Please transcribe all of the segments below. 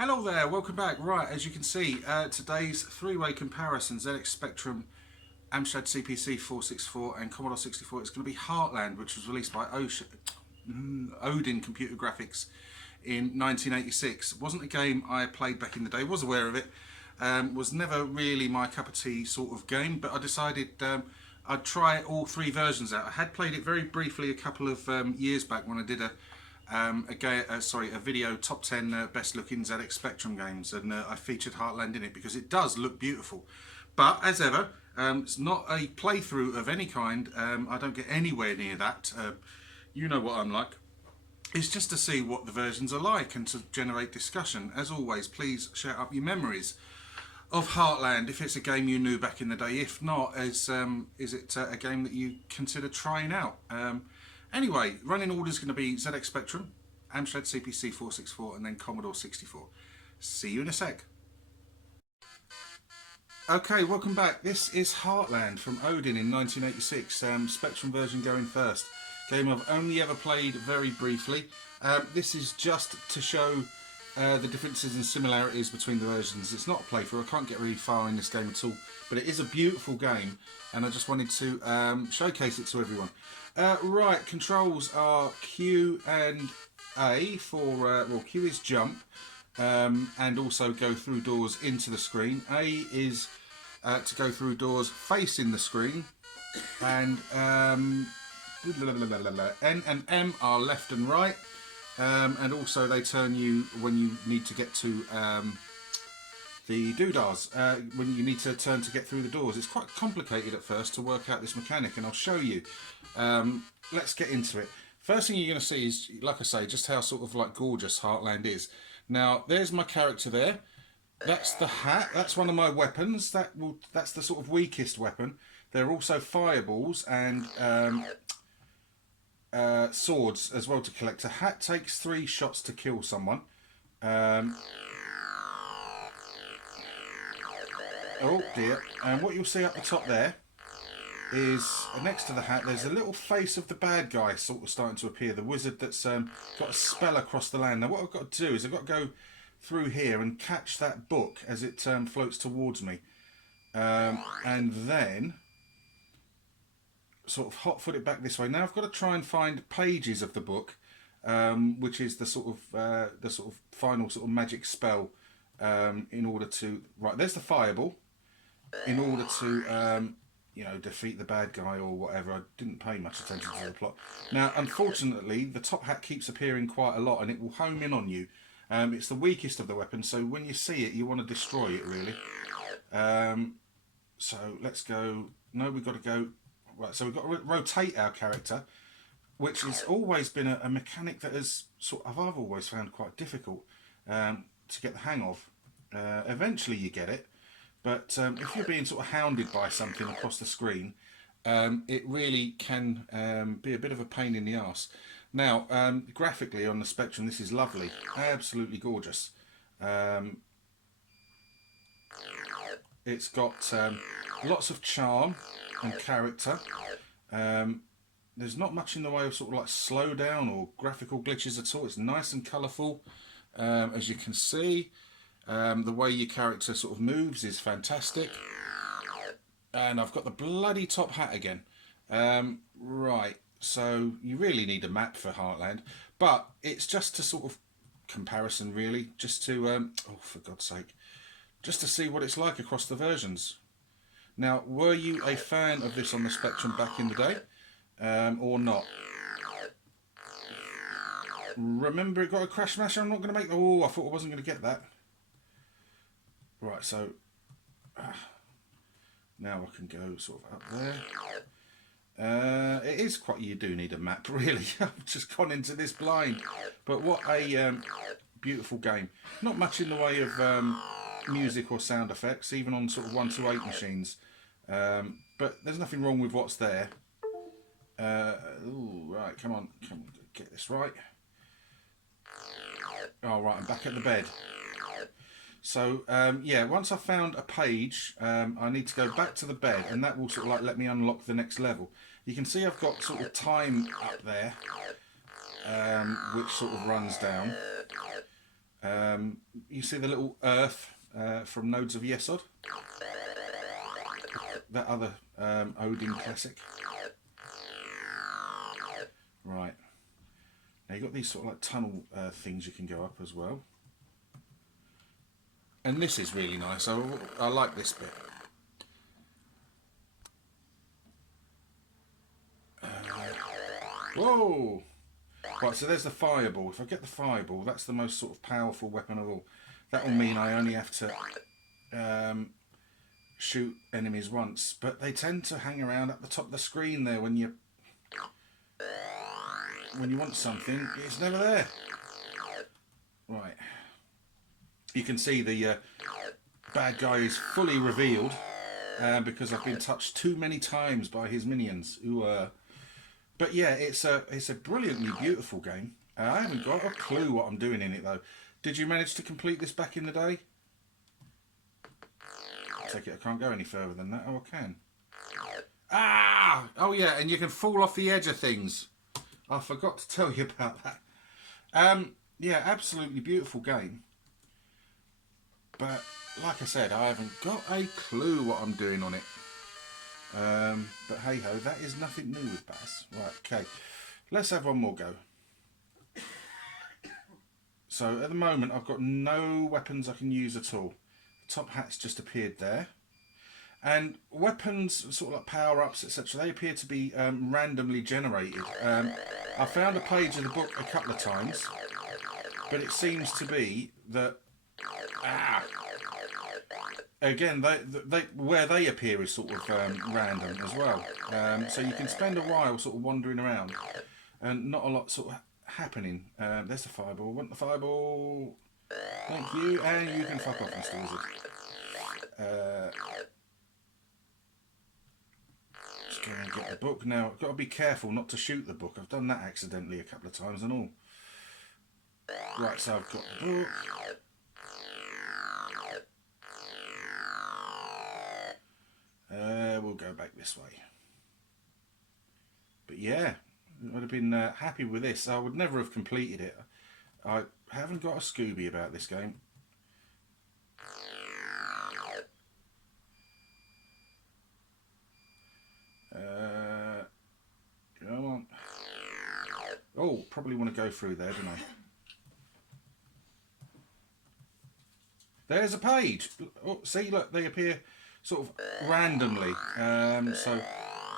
Hello there, welcome back. Right, as you can see, today's three-way comparison, ZX Spectrum, Amstrad CPC 464 and Commodore 64 is going to be Heartland, which was released by Odin Computer Graphics in 1986. It wasn't a game I played back in the day, was aware of it, was never really my cup of tea sort of game, but I decided I'd try all three versions out. I had played it very briefly a couple of years back when I did a video top 10 best looking ZX Spectrum games, and I featured Heartland in it because it does look beautiful. But as ever, it's not a playthrough of any kind. I don't get anywhere near that. You know what I'm like. It's just to see what the versions are like and to generate discussion. As always, please share up your memories of Heartland if it's a game you knew back in the day. If not, is it a game that you consider trying out? Anyway, running order is going to be ZX Spectrum, Amstrad CPC 464 and then Commodore 64. See you in a sec. Okay, welcome back. This is Heartland from Odin in 1986. Spectrum version going first. Game I've only ever played very briefly. This is just to show the differences and similarities between the versions. It's not a playthrough. I can't get really far in this game at all, but it is a beautiful game, and I just wanted to showcase it to everyone. Right, controls are Q and A for, well, Q is jump, and also go through doors into the screen. A is to go through doors facing the screen, and N and M are left and right, and also they turn you when you need to get to the doodahs, when you need to turn to get through the doors. It's quite complicated at first to work out this mechanic, and I'll show you. Let's get into it. First thing you're going to see is, like I say, just how sort of like gorgeous Heartland is. Now, there's my character there. That's the hat. That's one of my weapons. That's the sort of weakest weapon. There are also fireballs and swords as well to collect. A hat takes 3 shots to kill someone. Oh dear. And what you'll see up the top there is, next to the hat, there's a little face of the bad guy sort of starting to appear. The wizard that's got a spell across the land. Now what I've got to do is I've got to go through here and catch that book as it floats towards me. And then sort of hot-foot it back this way. Now I've got to try and find pages of the book, which is the sort of final sort of magic spell, in order to, right, there's the fireball, in order to you know, defeat the bad guy or whatever. I didn't pay much attention to the plot. Now, unfortunately, the top hat keeps appearing quite a lot, and it will home in on you. It's the weakest of the weapons, so when you see it, you want to destroy it, really. So let's go. No, we've got to go. Right, so we've got to rotate our character, which has always been a mechanic that has I've always found quite difficult to get the hang of. Eventually, you get it. But if you're being sort of hounded by something across the screen, it really can be a bit of a pain in the arse. Now, graphically on the Spectrum, this is lovely, absolutely gorgeous. It's got lots of charm and character. There's not much in the way of sort of like slowdown or graphical glitches at all. It's nice and colourful, as you can see. The way your character sort of moves is fantastic. And I've got the bloody top hat again. Right, so you really need a map for Heartland. But it's just to sort of comparison, really. Just to, oh, for God's sake. Just to see what it's like across the versions. Now, were you a fan of this on the Spectrum back in the day? Or not? Remember it got a crash smasher? I'm not going to make... Oh, I thought I wasn't going to get that. Right, so now I can go sort of up there. It is quite, you do need a map, really. I've just gone into this blind. But what a beautiful game. Not much in the way of music or sound effects, even on sort of 128 machines. But there's nothing wrong with what's there. Ooh, right, come on, get this right. All right, I'm back at the bed. So yeah, once I've found a page, I need to go back to the bed, and that will sort of like let me unlock the next level. You can see I've got sort of time up there, which sort of runs down. You see the little Earth from Nodes of Yesod, that other Odin classic. Right, now you've got these sort of like tunnel things you can go up as well, and this is really nice. I like this bit. Whoa! Right, so there's the fireball. If I get the fireball, that's the most sort of powerful weapon of all. That will mean I only have to shoot enemies once, but they tend to hang around at the top of the screen there when you want something. It's never there. Right. You can see the bad guy is fully revealed because I've been touched too many times by his minions. But yeah, it's a brilliantly beautiful game. I haven't got a clue what I'm doing in it though. Did you manage to complete this back in the day? I take it I can't go any further than that. Oh, I can. Ah! Oh yeah, and you can fall off the edge of things. I forgot to tell you about that. Yeah, absolutely beautiful game. But like I said, I haven't got a clue what I'm doing on it. But hey ho, that is nothing new with Bass. Right, okay. Let's have one more go. So at the moment I've got no weapons I can use at all. The top hat's just appeared there. And weapons, sort of like power-ups, etc., they appear to be randomly generated. I found a page of the book a couple of times, but it seems to be that again, where they appear is sort of random as well. So you can spend a while sort of wandering around and not a lot sort of happening. There's the fireball. I want the fireball. Thank you. And you can fuck off, Mr. Wizard. Just go and get the book. Now, I've got to be careful not to shoot the book. I've done that accidentally a couple of times and all. Right, so I've got the book. We'll go back this way. But yeah, I would have been happy with this. I would never have completed it. I haven't got a Scooby about this game. Come on. Oh, probably want to go through there, don't I? There's a page. Oh, see, look, they appear sort of randomly. So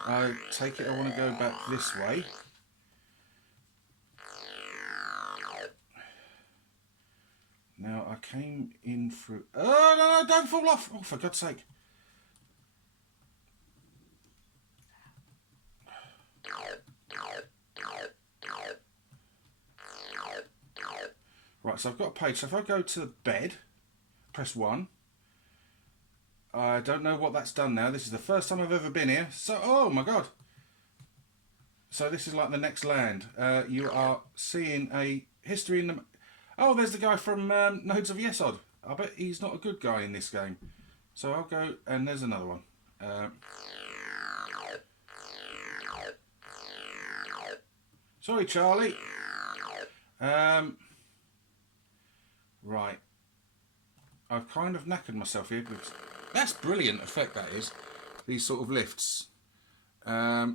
I take it I want to go back this way. Now I came in through. Oh no! Don't fall off! Oh, for God's sake! Right, so I've got a page. So if I go to the bed, press 1. I don't know what that's done now. This is the first time I've ever been here. So, oh my God. So this is like the next land. You are seeing a history in the... Oh, there's the guy from Nodes of Yesod. I bet he's not a good guy in this game. So I'll go, and there's another one. Sorry, Charlie. Right. I've kind of knackered myself here because that's brilliant effect, that is. These sort of lifts. Oh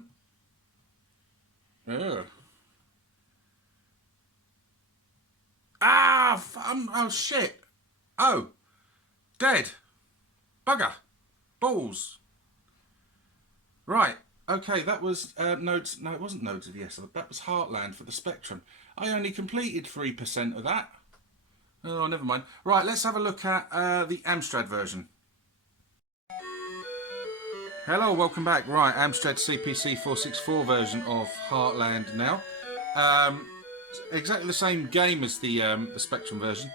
shit. Oh. Dead. Bugger. Balls. Right. Okay, that was Nodes... No, it wasn't Nodes of Yesod. That was Heartland for the Spectrum. I only completed 3% of that. Oh, never mind. Right, let's have a look at the Amstrad version. Hello, welcome back. Right, Amstrad CPC 464 version of Heartland now. Exactly the same game as the Spectrum version,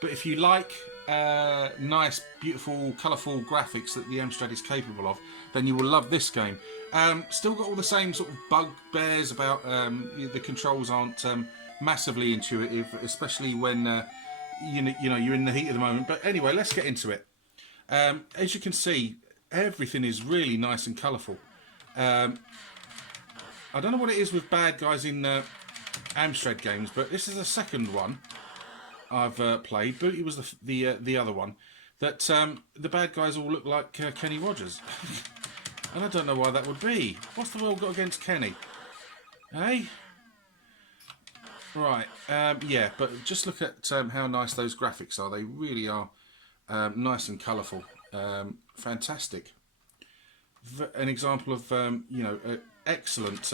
but if you like nice, beautiful, colourful graphics that the Amstrad is capable of, then you will love this game. Still got all the same sort of bugbears about the controls aren't massively intuitive, especially when you know you're in the heat of the moment. But anyway, let's get into it. As you can see, everything is really nice and colourful. I don't know what it is with bad guys in Amstrad games, but this is the second one I've played, Booty was the other one, that the bad guys all look like Kenny Rogers. And I don't know why that would be. What's the world got against Kenny? Hey? Right, yeah, but just look at how nice those graphics are. They really are nice and colourful. Fantastic. An example of, you know, excellent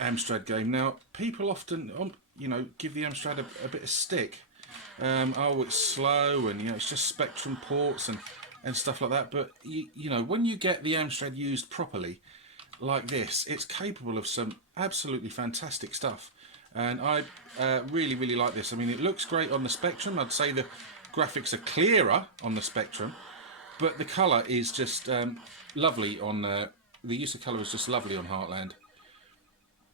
Amstrad game. Now, people often, you know, give the Amstrad a bit of stick. Oh, it's slow, and, you know, it's just Spectrum ports and stuff like that. But, you know, when you get the Amstrad used properly, like this, it's capable of some absolutely fantastic stuff. And I really, really like this. I mean, it looks great on the Spectrum. I'd say the graphics are clearer on the Spectrum, but the colour is just lovely on... the use of colour is just lovely on Heartland.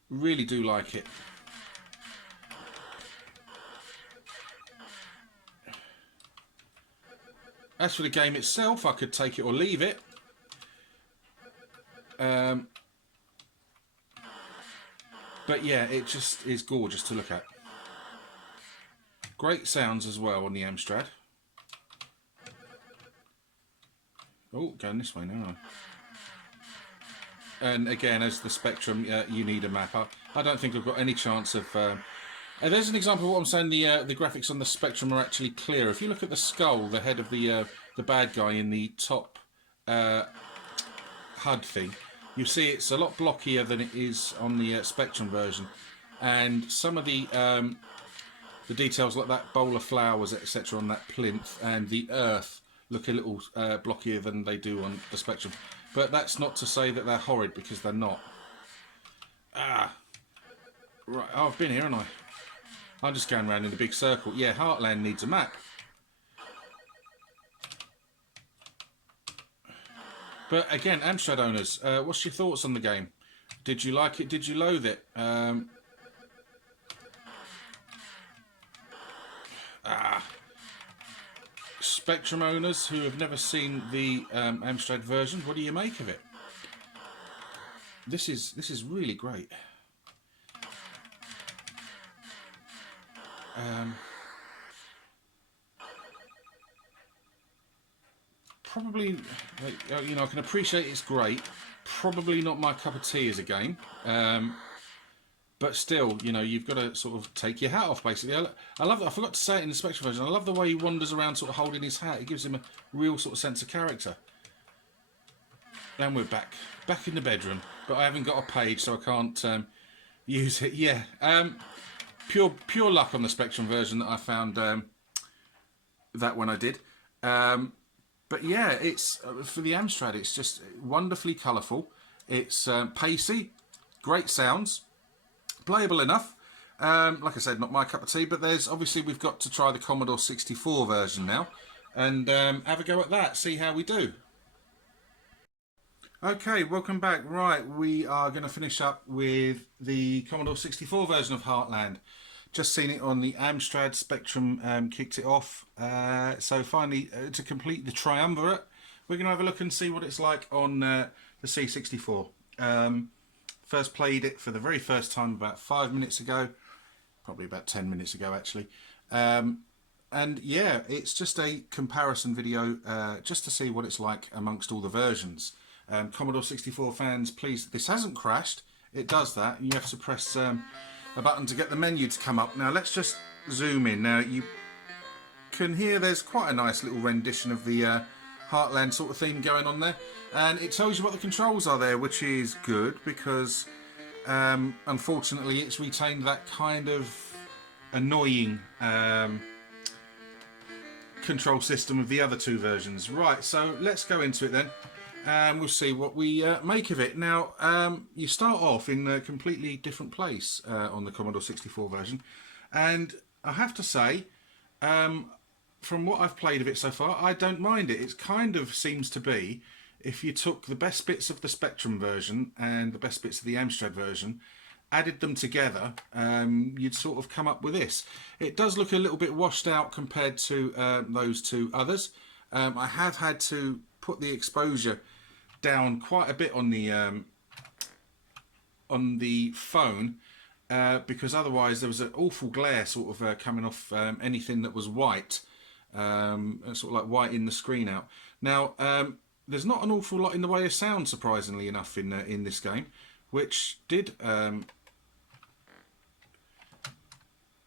Really do like it. As for the game itself, I could take it or leave it. But yeah, it just is gorgeous to look at. Great sounds as well on the Amstrad. Oh, going this way now. And again, as the Spectrum, you need a map. I don't think I've got any chance of... there's an example of what I'm saying. The graphics on the Spectrum are actually clear. If you look at the skull, the head of the bad guy in the top HUD thing, you see it's a lot blockier than it is on the Spectrum version. And some of the details like that bowl of flowers, etc. on that plinth and the earth look a little blockier than they do on the Spectrum. But that's not to say that they're horrid, because they're not. Ah. Right, oh, I've been here, haven't I? I'm just going around in a big circle. Yeah, Heartland needs a map. But again, Amstrad owners, what's your thoughts on the game? Did you like it? Did you loathe it? Spectrum owners who have never seen the Amstrad version, what do you make of it? This is really great. Probably, you know, I can appreciate it's great. Probably not my cup of tea as a game. But still, you know, you've got to sort of take your hat off, basically. I love that. I forgot to say it in the Spectrum version. I love the way he wanders around sort of holding his hat. It gives him a real sort of sense of character. And we're back in the bedroom. But I haven't got a page, so I can't use it. Yeah. Pure luck on the Spectrum version that I found that when I did. But yeah, it's for the Amstrad, it's just wonderfully colourful. It's pacey, great sounds. Playable enough. Like I said, not my cup of tea, but we've got to try the Commodore 64 version now and have a go at that, see how we do. Okay, welcome back. Right, we are going to finish up with the Commodore 64 version of Heartland. Just seen it on the Amstrad. Spectrum kicked it off. So finally, to complete the triumvirate, we're going to have a look and see what it's like on the C64. First played it for the very first time about 5 minutes ago, probably about 10 minutes ago actually. And yeah, it's just a comparison video just to see what it's like amongst all the versions. Commodore 64 fans, please, this hasn't crashed. It does that, and you have to press a button to get the menu to come up. Now let's just zoom in. Now you can hear there's quite a nice little rendition of the Heartland sort of theme going on there, and it tells you what the controls are there, which is good because unfortunately it's retained that kind of annoying control system of the other two versions. Right, so let's go into it then, and we'll see what we make of it. Now you start off in a completely different place on the Commodore 64 version, and I have to say, from what I've played of it so far, I don't mind it. It kind of seems to be, if you took the best bits of the Spectrum version and the best bits of the Amstrad version, added them together, you'd sort of come up with this. It does look a little bit washed out compared to those two others. I have had to put the exposure down quite a bit on the phone, because otherwise there was an awful glare sort of coming off anything that was white, sort of like whiting the screen out. Now, there's not an awful lot in the way of sound, surprisingly enough, in this game, which did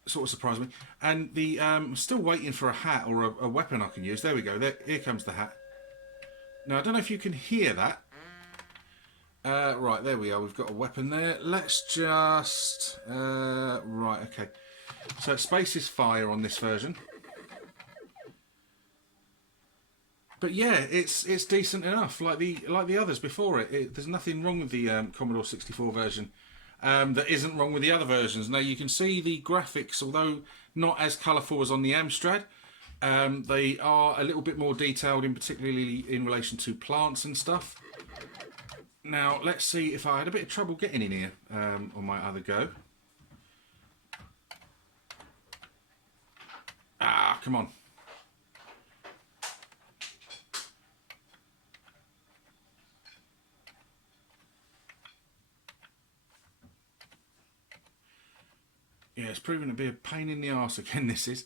sort of surprise me. And the I'm still waiting for a hat or a weapon I can use. There we go. Here comes the hat. Now, I don't know if you can hear that. Right, there we are. We've got a weapon there. Let's just... right, okay. So space is fire on this version. But yeah, it's decent enough. Like the others before it. There's nothing wrong with the Commodore 64 version that isn't wrong with the other versions. Now you can see the graphics, although not as colourful as on the Amstrad, they are a little bit more detailed, particularly in relation to plants and stuff. Now let's see if I had a bit of trouble getting in here on my other go. Ah, come on. Yeah, it's proving to be a pain in the arse again, this is.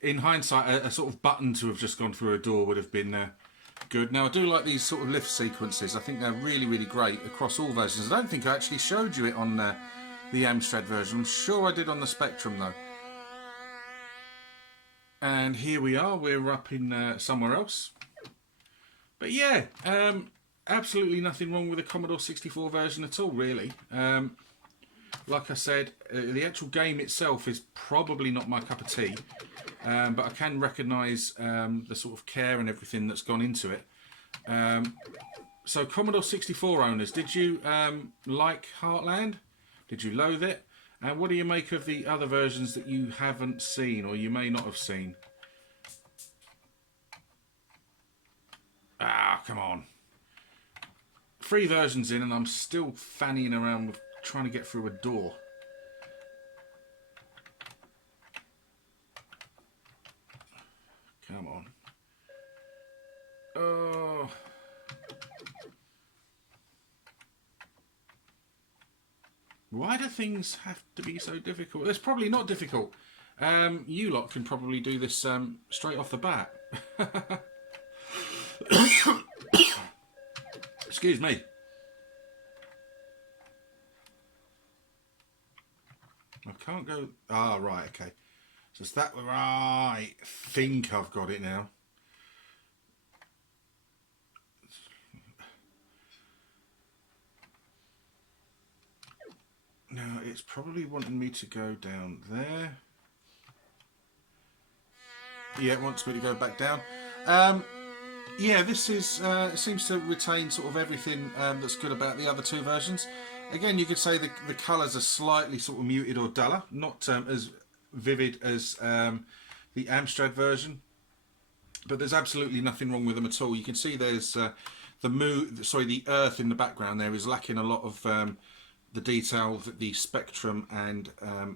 In hindsight, a sort of button to have just gone through a door would have been good. Now, I do like these sort of lift sequences. I think they're really, really great across all versions. I don't think I actually showed you it on the Amstrad version. I'm sure I did on the Spectrum, though. And here we are. We're up in somewhere else. But yeah, absolutely nothing wrong with the Commodore 64 version at all, really. Like I said, the actual game itself is probably not my cup of tea, but I can recognise the sort of care and everything that's gone into it. So Commodore 64 owners, did you like Heartland? Did you loathe it? And what do you make of the other versions that you haven't seen or you may not have seen? Ah, come on. 3 versions in and I'm still fannying around with trying to get through a door. Come on. Oh. Why do things have to be so difficult? It's probably not difficult. You lot can probably do this straight off the bat. Excuse me. I can't go... Ah, right, okay. So it's that... Right, I think I've got it now. Now, it's probably wanting me to go down there. Yeah, it wants me to go back down. Yeah, this is seems to retain sort of everything that's good about the other 2 versions. Again, you could say the colours are slightly sort of muted or duller, not as vivid as the Amstrad version, but there's absolutely nothing wrong with them at all. You can see there's the earth in the background there is lacking a lot of the detail that the Spectrum and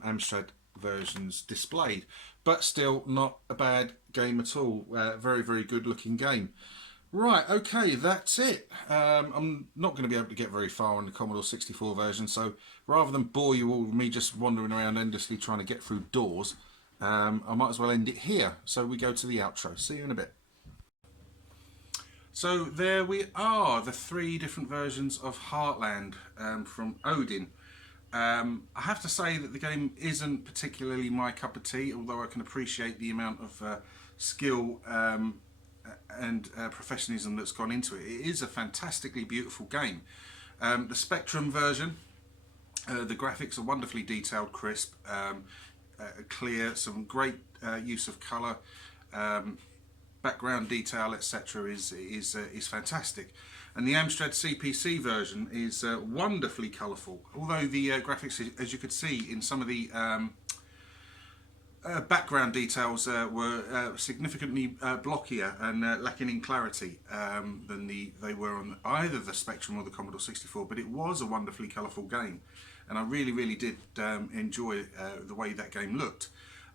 Amstrad versions displayed, but still not a bad game at all. Very, very good looking game. Right, okay, that's it. I'm not going to be able to get very far on the Commodore 64 version, so rather than bore you all with me just wandering around endlessly trying to get through doors, I might as well end it here. So we go to the outro. See you in a bit. So there we are, the 3 different versions of Heartland from Odin. I have to say that the game isn't particularly my cup of tea, although I can appreciate the amount of skill and professionalism that's gone into it. It is a fantastically beautiful game. The Spectrum version, the graphics are wonderfully detailed, crisp, clear, some great use of colour, background detail, etc. is fantastic. And the Amstrad CPC version is wonderfully colourful, although the graphics, as you could see in some of the background details, were significantly blockier and lacking in clarity than they were on either the Spectrum or the Commodore 64, but it was a wonderfully colourful game, and I really, really did enjoy the way that game looked.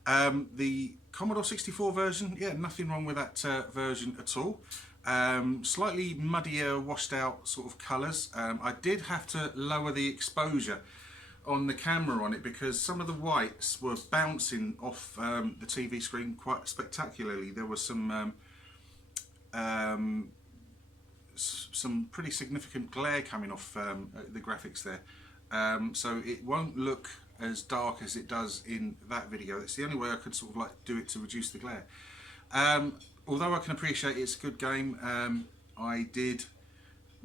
The Commodore 64 version, yeah, nothing wrong with that version at all. Slightly muddier, washed out sort of colours. I did have to lower the exposure on the camera on it because some of the whites were bouncing off the TV screen quite spectacularly. There was some pretty significant glare coming off the graphics there, so it won't look as dark as it does in that video. It's the only way I could sort of like do it to reduce the glare. Although I can appreciate it's a good game, I did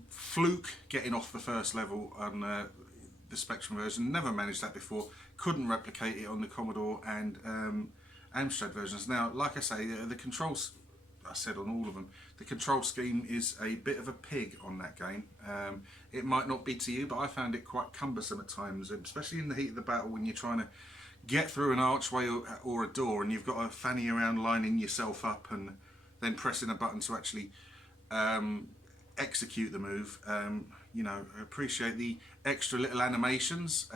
fluke getting off the first level on the Spectrum version. Never managed that before. Couldn't replicate it on the Commodore and Amstrad versions. Now, like I say, the controls, I said on all of them, the control scheme is a bit of a pig on that game. It might not be to you, but I found it quite cumbersome at times, especially in the heat of the battle when you're trying to get through an archway or a door and you've got to fanny around lining yourself up and then pressing a button to actually execute the move. You know, appreciate the extra little animations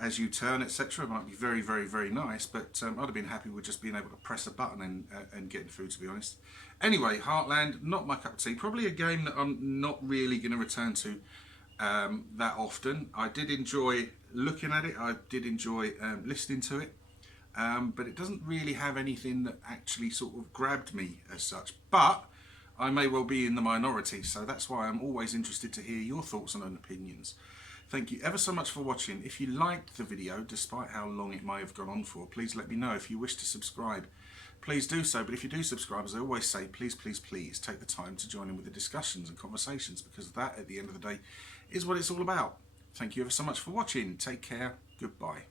as you turn, etc. It might be very, very, very nice, but I'd have been happy with just being able to press a button and getting through, to be honest. Anyway, Heartland, not my cup of tea. Probably a game that I'm not really going to return to that often. I did enjoy looking at it. I did enjoy listening to it. But it doesn't really have anything that actually sort of grabbed me as such. But I may well be in the minority, so that's why I'm always interested to hear your thoughts and opinions. Thank you ever so much for watching. If you liked the video, despite how long it may have gone on for, please let me know. If you wish to subscribe, please do so. But if you do subscribe, as I always say, please, please, please take the time to join in with the discussions and conversations, because that, at the end of the day, is what it's all about. Thank you ever so much for watching. Take care. Goodbye.